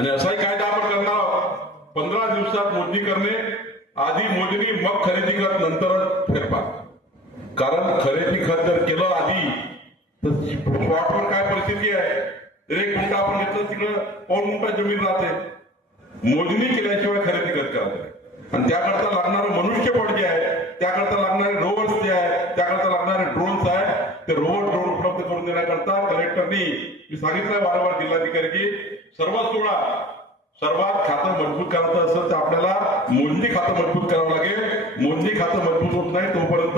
आणि असाही कायदा आपण करणार आहोत. 15 दिवसात मोजणी करणे, आधी मोजणी मग खरेदी खत नंतरच फेरफार. कारण खरेदी खत जर केलं आधी तर स्पॉटवर काय परिस्थिती आहे, 1 गुंठा आपण घेतलं तिकडं 2 गुंठा जमीन राहते. मोजणी केल्याशिवाय खरेदी खत करायचं आणि त्याकरता लागणारं मनुष्यबळ जे आहे, त्याकरता लागणारे रोवर्स जे आहे, त्याकरता लागणारे ड्रोन्स आहे, ते ड्रोन उपलब्ध करून देण्याकरता कलेक्टरनी मी सांगितलं वारंवार जिल्हाधिकारी की सर्वात खातं मजबूत करायचं असेल तर आपल्याला मोजणी खातं मजबूत करावं लागेल. मोजणी खातं मजबूत होत नाही तोपर्यंत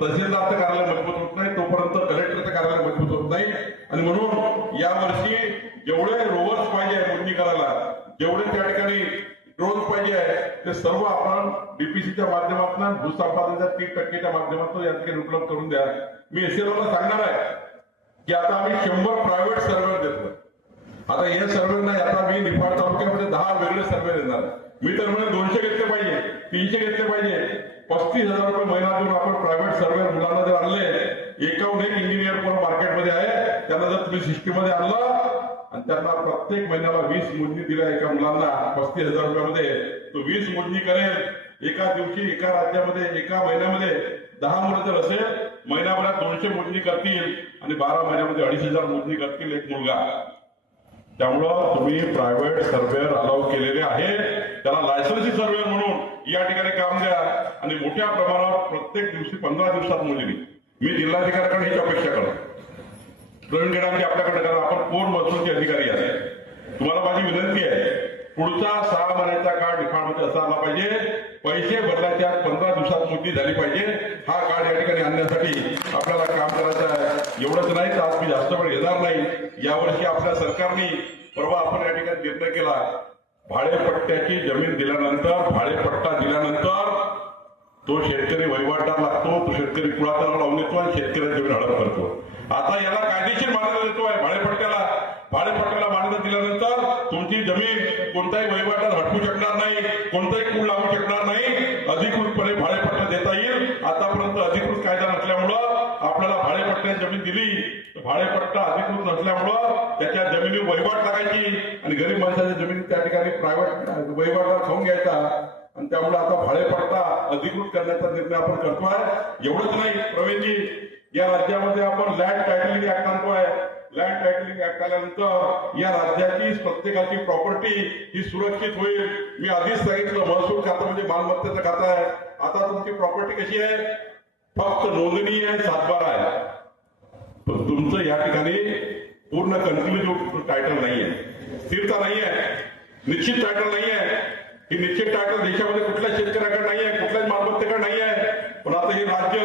तहसीलदारचं कार्यालय मजबूत होत नाही, तोपर्यंत कलेक्टरचं कार्यालय मजबूत होत नाही. आणि म्हणून यावर्षी जेवढे रोवर्स पाहिजे मोजणी करायला, जेवढे त्या ठिकाणी ड्रोन पाहिजे ते सर्व आपण डीपीसीच्या माध्यमातून, भूसंपादनाच्या 30% माध्यमातून या ठिकाणी उपलब्ध करून द्या. मी एसएलओला सांगणार आहे की आता आम्ही 100 प्रायव्हेट सर्व्हे देतो. आता हे सर्व्हे नाही, आता मी निफाड तालुक्यामध्ये 10 वेगळे सर्व्हे देणार. मी तर म्हणजे 200 घेतले पाहिजे, 300 घेतले पाहिजे. 35,000 रुपये महिना देऊन आपण प्रायव्हेट सर्व्हे मुलांना जर आणले, एकाहून एक इंजिनियर पण मार्केटमध्ये आहे, त्यांना जर तुम्ही सिस्टीममध्ये आणलं आणि त्यांना प्रत्येक महिन्याला 20 मोजणी दिल्या एका मुलांना 35,000 रुपयामध्ये, तो 20 मोजणी करेल एका दिवशी, एका राज्यामध्ये, एका महिन्यामध्ये. 10 मुलं जर असेल, महिन्याभरात 200 मोजणी करतील आणि 12 महिन्यामध्ये 2,500 मोजणी करतील एक मुलगा. त्यामुळं तुम्ही प्रायव्हेट सर्व्हेअर अलाउ केलेले आहे, त्याला लायसन्सी सर्व्हेअर म्हणून या ठिकाणी काम द्या आणि मोठ्या प्रमाणावर प्रत्येक दिवशी 15 दिवसात मोजणी. मी जिल्हाधिकाऱ्याकडे हीच अपेक्षा करतो. प्रवीण गेडांची आपल्याकडे करा, आपण कोण महसूलचे अधिकारी आहे. तुम्हाला माझी विनंती आहे, पुढचा 6 महिन्याचा काळ डिफॉल्टमध्ये असा आला पाहिजे. पैसे भरल्याच्या 15 दिवसात मोजणी झाली पाहिजे. हा काळ या ठिकाणी आणण्यासाठी आपल्याला काम करायचं आहे. एवढंच नाही तर आज मी जास्त वेळ घेणार नाही. यावर्षी आपल्या सरकारने परवा आपण या ठिकाणी निर्णय केला, भाडेपट्ट्याची जमीन दिल्यानंतर, भाडेपट्टा दिल्यानंतर तो शेतकरी वहिवाटदार लागतो, तो शेतकरी कुळातला लावून देतो आणि शेतकऱ्याची जमीन हडप करतो. आता याला कायदेशीर मान्यता देतोय भाडेपट्ट्याला. भाडेपट्ट्याला मान्यता दिल्यानंतर तुमची जमीन कोणताही वहिवाटदार हटवू शकणार नाही, कोणताही कुळ लागू शकणार नाही, अधिकृतपणे भाडेपट्टा देता येईल. आतापर्यंत अधिकृत कायदा नसल्यामुळं आपल्याला भाडेपट्ट्याची जमीन दिली, भाडेपट्टा अधिकृत नसल्यामुळं त्याच्या जमिनीवर वहिवाट लागायची आणि गरीब माणसाच्या जमिनी त्या ठिकाणी प्रायव्हेट वहिवाटदार खाऊन घ्यायचा. आणि त्यामुळे आता भाडेपट्टा अधिकृत करण्याचा निर्णय आपण करतोय. एवढंच नाही प्रवीणजी, या राज्यामध्ये आपण लँड टायटलिंग ऍक्ट आणतोय. लँड टायटलिंग ऍक्ट आल्यानंतर या राज्याची प्रत्येकाची प्रॉपर्टी ही सुरक्षित होईल. मी आधीच सांगितलं, महसूल खातं म्हणजे मालमत्तेचं खातं आहे. आता तुमची प्रॉपर्टी कशी आहे, फक्त नोंदणी आहे, सातबारा आहे, पण तुमचं या ठिकाणी पूर्ण कंटिन्यू टायटल नाहीये, स्थिरता नाहीये, निश्चित टायटल नाहीये. ही निश्चित टायटल देशामध्ये कुठल्याच शेतकऱ्याकडे नाहीये, कुठल्याच मालमत्तेकडे नाहीये. पण आता हे राज्य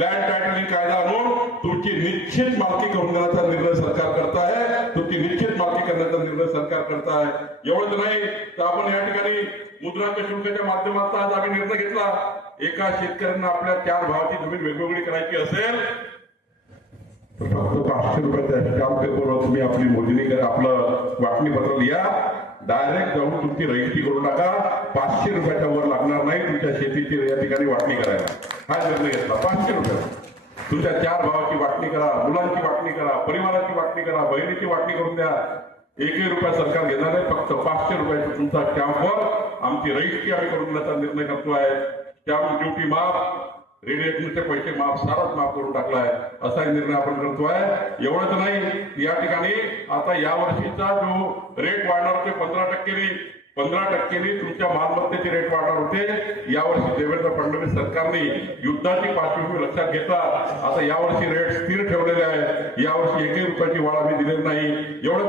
लँड टायटलिंग कायदा आणून तुमची निश्चित मालकी करून देण्याचा निर्णय सरकार करत आहे. तुमची निश्चित मालकी करण्याचा निर्णय सरकार करत आहे. एवढंच नाही तर आपण या ठिकाणी मुद्रांक शुल्काच्या माध्यमातून आज आम्ही निर्णय घेतला, एका शेतकऱ्यांना आपल्या 4 भावाची जमीन वेगवेगळी करायची असेल तर फक्त 500 रुपयाच्या स्टॅम्प पेपरवर तुम्ही आपली मोजणी करा, आपलं वाटणीपत्र लिहा, डायरेक्ट जाऊन तुमची रजिस्ट्री करू नका. 500 रुपयाच्या वर लागणार नाही तुमच्या शेतीची या ठिकाणी वाटणी करायला. हा निर्णय घेतला. 500 रुपये तुमच्या 4 भावाची वाटणी करा, मुलांची वाटणी करा, परिवाराची वाटणी करा, बहिणीची वाटणी करून द्या. 1 रुपया सरकार घेणार नाही, फक्त 500 रुपयाची तुमचा स्टॅम्पवर आमची रजिस्ट्री आम्ही करून देण्याचा निर्णय करतोय. स्टॅम्प ड्युटी माफ, रेडिएशनचे पैसे माफ, सारच माफ करून टाकलाय. असा निर्णय आपण करतोय. एवढंच नाही, या ठिकाणी आता यावर्षीचा जो रेट वाढणार होते 15% तुमच्या मालमत्तेचे रेट वाढणार होते. यावर्षी देवेंद्र फडणवीस सरकारने युद्धाची पार्श्वभूमी लक्षात घेता आता यावर्षी रेट स्थिर ठेवलेले आहे. यावर्षी 1 रुपयाची वाढ आम्ही दिलेली नाही. एवढं